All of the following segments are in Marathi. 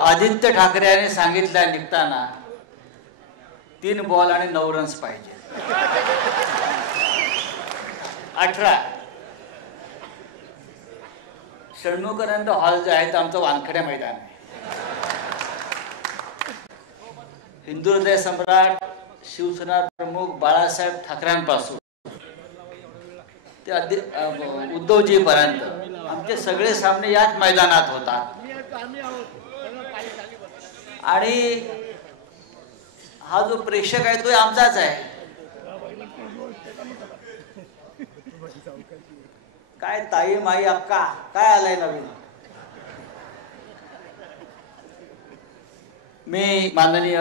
आदित्य ठाकरे यांनी सांगितलं निघताना 3 बॉल आणि 9 रन्स पाहिजे. 18 षण्मुखानंद हॉल जे आहे ते आमचं वानखडे मैदान आहे. हिंदू हृदय सम्राट शिवसेना प्रमुख बाळासाहेब ठाकरेंपासून ते उद्धवजी पर्यंत आमचे सगळे सामने याच मैदानात होतात. आणि हा जो प्रेक्षक आहे तो आमचाच आहे. काय ताई माई अक्का काय आलाय नवीन. मी माननीय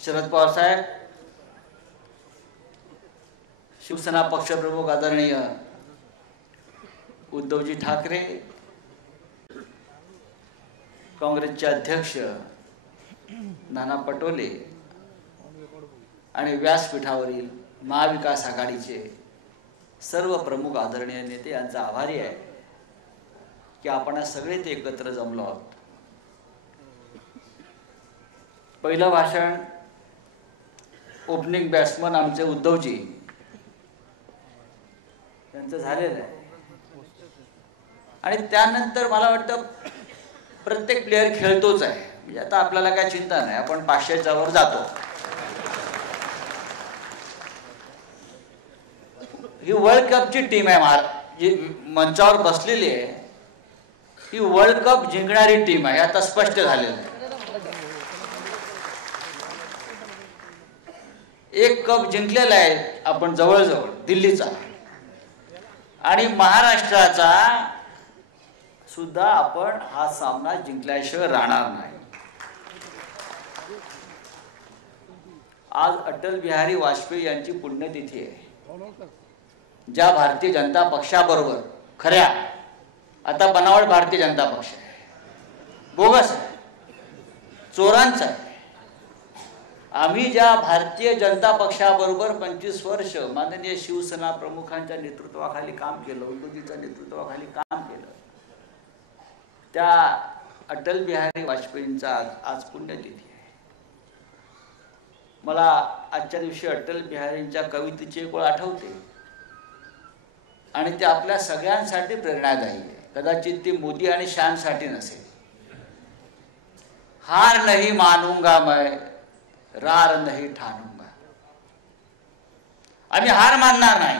शरद पवार साहेब, शिवसेना पक्षप्रमुख आदरणीय उद्धवजी ठाकरे, काँग्रेसचे अध्यक्ष नाना पटोले आणि व्यासपीठावरील महाविकास आघाडीचे सर्व प्रमुख आदरणीय नेते यांचा आभारी आहे की आपण सगळेच एकत्र जमलो आहोत. पहिलं भाषण ओपनिंग बॅट्समन आमचे उद्धवजी यांचं झालेलं आहे. आणि त्यानंतर मला वाटतं प्रत्येक प्लेअर खेळतोच आहे. म्हणजे आता आपल्याला काय चिंता नाही, आपण 500च्या वर जातो. ही वर्ल्ड कपची टीम आहे. जी मंचावर बसलेली आहे ही वर्ल्ड कप जिंकणारी टीम आहे, आता स्पष्ट झालेलं आहे. 1 कप जिंकलेला आहे आपण जवळजवळ दिल्लीचा, आणि महाराष्ट्राचा सुद्धा आपण हा सामना जिंकल्याशिवाय राहणार नाही. आज अटल बिहारी वाजपेयी यांची पुण्यतिथी आहे. ज्या भारतीय जनता पक्षाबरोबर खऱ्या आता बनावट भारतीय जनता पक्ष आहे, बोगस आहे, चोरांचा आहे. आम्ही ज्या भारतीय जनता पक्षाबरोबर 25 वर्ष माननीय शिवसेना प्रमुखांच्या नेतृत्वाखाली काम केलं, उद्धवजींच्या नेतृत्वाखाली काम केलं, त्या अटल बिहारी वाजपेयींचा आज पुण्यतिथी आहे. मला आजच्या दिवशी अटल बिहारींच्या कवितेची एक ओळ आठवते आणि ते आपल्या सगळ्यांसाठी प्रेरणादायी आहे. कदाचित ती मोदी आणि शानसाठी नसेल. हार नहीं मानूंगा मैं, रार नहीं ठानूंगा. आम्ही हार मानणार नाही,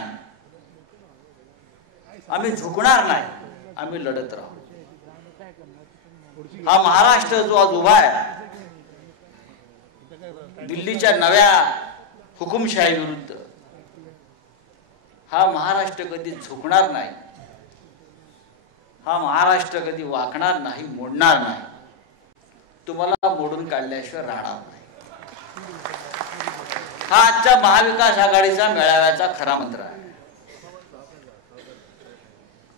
आम्ही झुकणार नाही, आम्ही लढत राहू. हा महाराष्ट्र जो आज उभा आहे दिल्लीच्या नव्या हुकुमशाही विरुद्ध, हा महाराष्ट्र कधी झुकणार नाही, हा महाराष्ट्र कधी वाकणार नाही, मोडणार नाही. तुम्हाला मोडून काढल्याशिवाय राहणार नाही. हा आजच्या महाविकास आघाडीचा मेळाव्याचा खरा मंत्र आहे.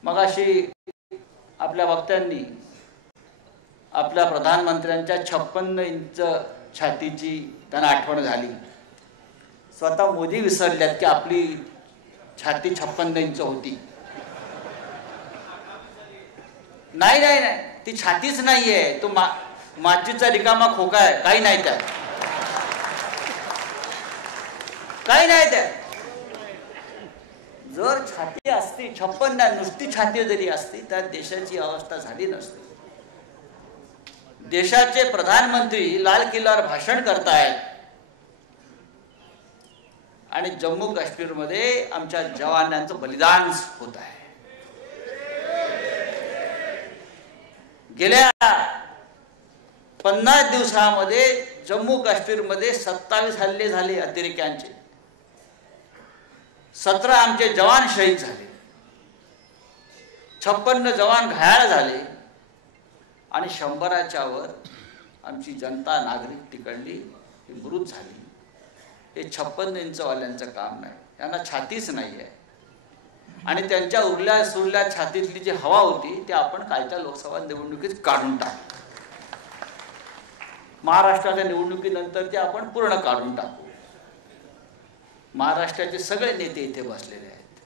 मगाशी आपल्या वक्त्यांनी आपल्या प्रधानमंत्र्यांच्या 56 इंच छातीची त्यांना आठवण झाली. स्वतः मोदी विसरल्यात की आपली छाती 56 इंच होती. नाही नाही नाही, ती छातीच नाहीये, तो माचीचा रिकामा खोका आहे. काही नाही त्यात, काही नाही त्यात. जर छाती असती 56, नुसती छाती जरी असती तर देशाची अवस्था झाली नसती. देशाचे प्रधानमंत्री लाल किल्ल्यावर भाषण करतायत आणि जम्मू काश्मीरमध्ये आमच्या जवानांचं बलिदान होत आहे. गेल्या 50 दिवसामध्ये जम्मू काश्मीरमध्ये 27 हल्ले झाले अतिरेक्यांचे. 17 आमचे जवान शहीद झाले, 56 जवान घायाळ झाले आणि 100च्या वर आमची जनता नागरिक तिकडली ही मृत झाली. हे 56 इंचवाल्यांचं काम नाही, यांना छातीच नाही आहे. आणि त्यांच्या उरल्या सुरल्या छातीतली जी हवा होती ती आपण कालच्या लोकसभा निवडणुकीत काढून टाकू. महाराष्ट्राच्या निवडणुकीनंतर ते आपण पूर्ण काढून टाकू. महाराष्ट्राचे सगळे नेते इथे बसलेले आहेत.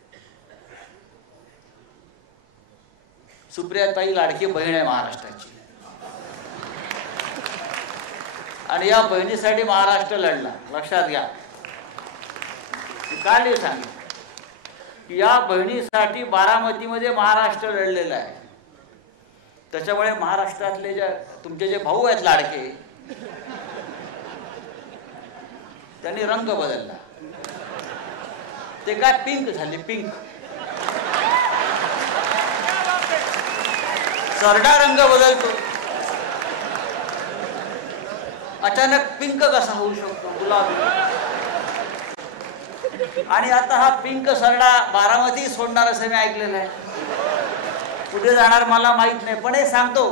सुप्रियाताई लाडकी बहीण आहे महाराष्ट्राची. आणि या बहिणीसाठी महाराष्ट्र लढला. लक्षात घ्या. काय नाही सांगितलं की या बहिणीसाठी बारामतीमध्ये महाराष्ट्र लढलेला आहे. त्याच्यामुळे महाराष्ट्रातले जे तुमचे जे भाऊ आहेत लाडके, त्यांनी रंग बदलला. ते काय पिंक झाले, पिंक. सरडा रंग बदलतो, अचानक पिंक कसा होऊ शकतो, गुलाबी. आणि आता हा पिंक सरडा बारामती सोडणार असं मी ऐकलेलं आहे. कुठे जाणार मला माहित नाही, पण हे सांगतो,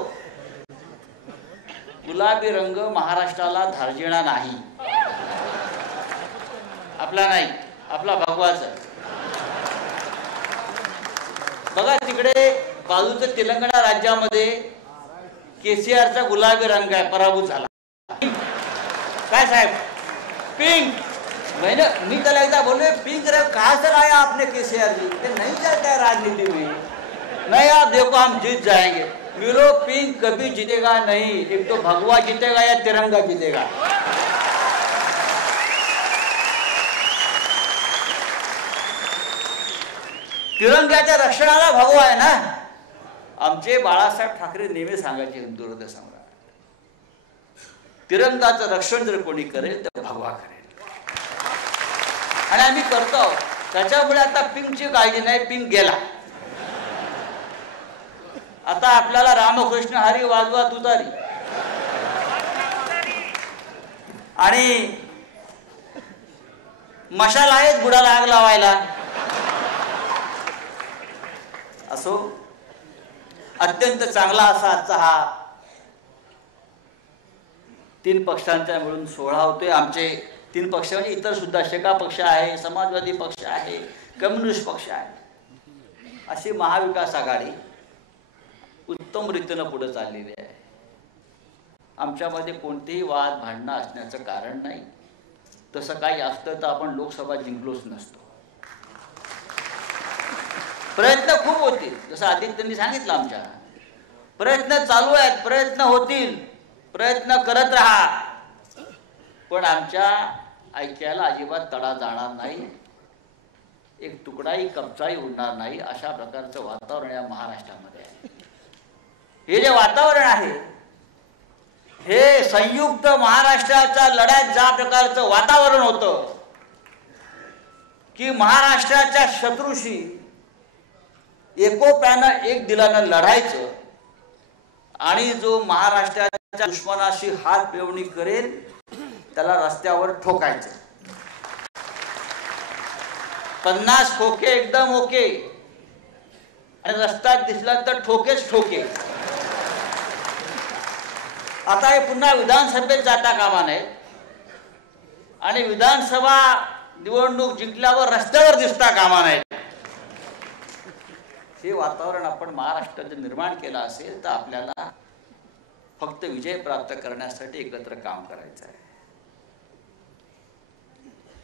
गुलाबी रंग महाराष्ट्राला धार्जिणा नाही. आपला नाही, आपला भगवाचा. बघा तिकडे बाजूचं तेलंगणा राज्यामध्ये केसीआरचा गुलाबी रंग आहे, पराभूत झाला. काय साहेब, पिंक. मी त्याला एकदा बोले, पिंक रंग कहा से लाया आपने केसीआर जी? नहीं चलता है राजनीति में. नहीं आप देखो हम जीत जाएंगे. मिलो पिंक कभी जीतेगा नहीं. एक तो भगवा जीतेगा या तिरंगा जीतेगा. तिरंग्याच्या रक्षणाला भगवा आहे ना. आमचे बाळासाहेब ठाकरे नेहमी सांगायचे हिंदुहृदय सम्राट, तिरंगाचं रक्षण जर कोणी करेल तर भगवा करेल. आणि आम्ही करतो. त्याच्यामुळे आता पिंकची काळजी नाही, पिंक गेला. आता आपल्याला रामकृष्ण हरी वाजवा तुतारी. आणि मशाल आहेत बुडाला आग लावायला. असो, अत्यंत चांगला असा आजचा हा 3 पक्षांचा मिळून सोहळा होतोय. आमचे 3 पक्ष म्हणजे इतर सुद्धा, शेका पक्ष आहे, समाजवादी पक्ष आहे, कम्युनिस्ट पक्ष आहे, अशी महाविकास आघाडी उत्तम रीतीनं पुढे चाललेली आहे. आमच्यामध्ये कोणतेही वाद भांडणं असण्याचं कारण नाही. तसं काही असतं तर आपण लोकसभा जिंकलोच नसतो. प्रयत्न खूप होतील, जसं आदित्यंनी सांगितलं, आमच्या प्रयत्न चालू आहेत, प्रयत्न होतील, प्रयत्न करत राहा. पण आमच्या ऐक्याला अजिबात तडा जाणार नाही, एक तुकडाही कपचाही उडणार नाही, अशा प्रकारचं वातावरण या महाराष्ट्रामध्ये आहे. हे जे वातावरण आहे, हे संयुक्त महाराष्ट्राच्या लढ्यात ज्या प्रकारचं वातावरण होतं की महाराष्ट्राच्या शत्रूशी एकोप्यानं एक दिलानं लढायचं आणि जो महाराष्ट्राच्या दुश्मनाशी हात मिळवणी करेल त्याला रस्त्यावर ठोकायचं. 50 खोके एकदम ओके, आणि रस्ता दिसला तर ठोकेच ठोके. आता हे पुन्हा विधानसभेत जाता कामा नये आणि विधानसभा निवडणूक जिंकल्यावर रस्त्यावर दिसता कामा नये. हे वातावरण आपण महाराष्ट्रात निर्माण केलं असेल तर आपल्याला फक्त विजय प्राप्त करण्यासाठी एकत्र काम करायचं आहे.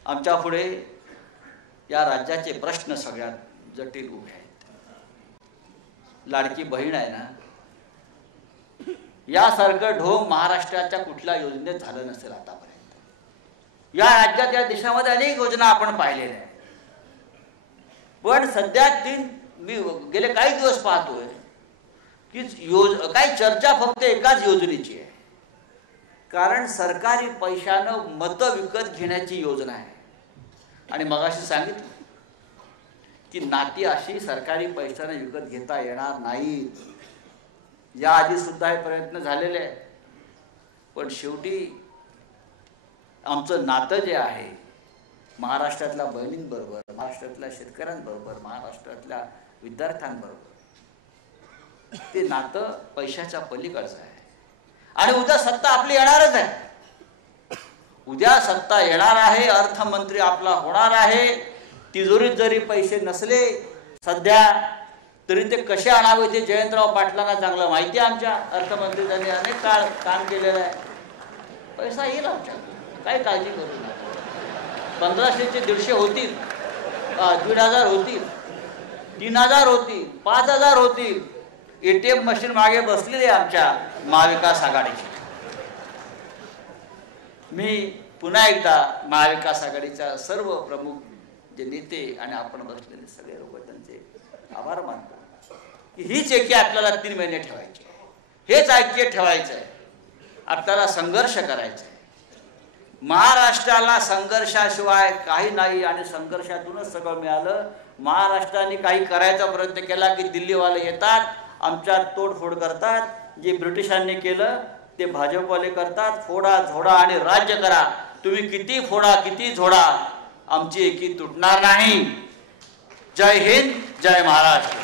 आमच्या पुढे या राज्याचे प्रश्न सगळ्यात जटिल उभे आहेत. लाडकी बहीण आहे ना, यासारखं ढोंग महाराष्ट्राच्या कुठल्या योजनेत झालं नसेल आतापर्यंत. या राज्यात या देशामध्ये अनेक योजना आपण पाहिलेल्या आहेत, पण सध्या मी गेले काही दिवस पाहतोय की काही चर्चा फक्त एकाच योजनेची आहे. कारण सरकारी पैशानं मतं विकत घेण्याची योजना आहे. आणि मगाशी सांगितलं की नाती अशी सरकारी पैशाने विकत घेता येणार नाहीत. या आधी सुद्धा हे प्रयत्न झालेले आहेत, पण शेवटी आमचं नातं जे आहे महाराष्ट्रातल्या बहिणींबरोबर, महाराष्ट्रातल्या शेतकऱ्यांबरोबर, महाराष्ट्रातल्या विद्यार्थ्यांबरोबर, ते नातं पैशाच्या पलीकडचं आहे. आणि उद्या सत्ता आपली येणारच आहे. उद्या सत्ता येणार आहे, अर्थमंत्री आपला होणार आहे. तिजोरीत जरी पैसे नसले सध्या तरी ते कसे आणावे ते जयंतराव पाटलांना चांगलं माहिती आहे. आमच्या अर्थमंत्री त्यांनी अनेक काळ काम केलेलं आहे. पैसा येईल आमच्याकडे, काही काळजी करू नका. 1500चे 150 होतील, 1500 होतील, 3000 होतील, 5000 होतील. ATM मशीन मागे बसलेली आहे आमच्या महाविकास आघाडीची. मी पुन्हा एकदा महाविकास आघाडीच्या सर्व प्रमुख जे नेते आणि आपण बसलेले सगळे लोक त्यांचे आभार मानतो की हीच एकी आपल्याला 3 महिने ठेवायची आहे, हेच ऐक्य ठेवायचं आहे, आपल्याला संघर्ष करायचा आहे. महाराष्ट्राला संघर्षाशिवाय काही नाही आणि संघर्षातूनच सगळं मिळालं. महाराष्ट्राने काही करायचा प्रयत्न केला की दिल्लीवाले येतात, आमच्यात तोडफोड करतात. जे ब्रिटिशांनी केलं ते भाजपवाले करतात. फोडा झोडा आणि राज्य करा. तुम्ही किती फोडा किती झोडा, आमची एकी तुटणार नाही. जय हिंद, जय महाराष्ट्र.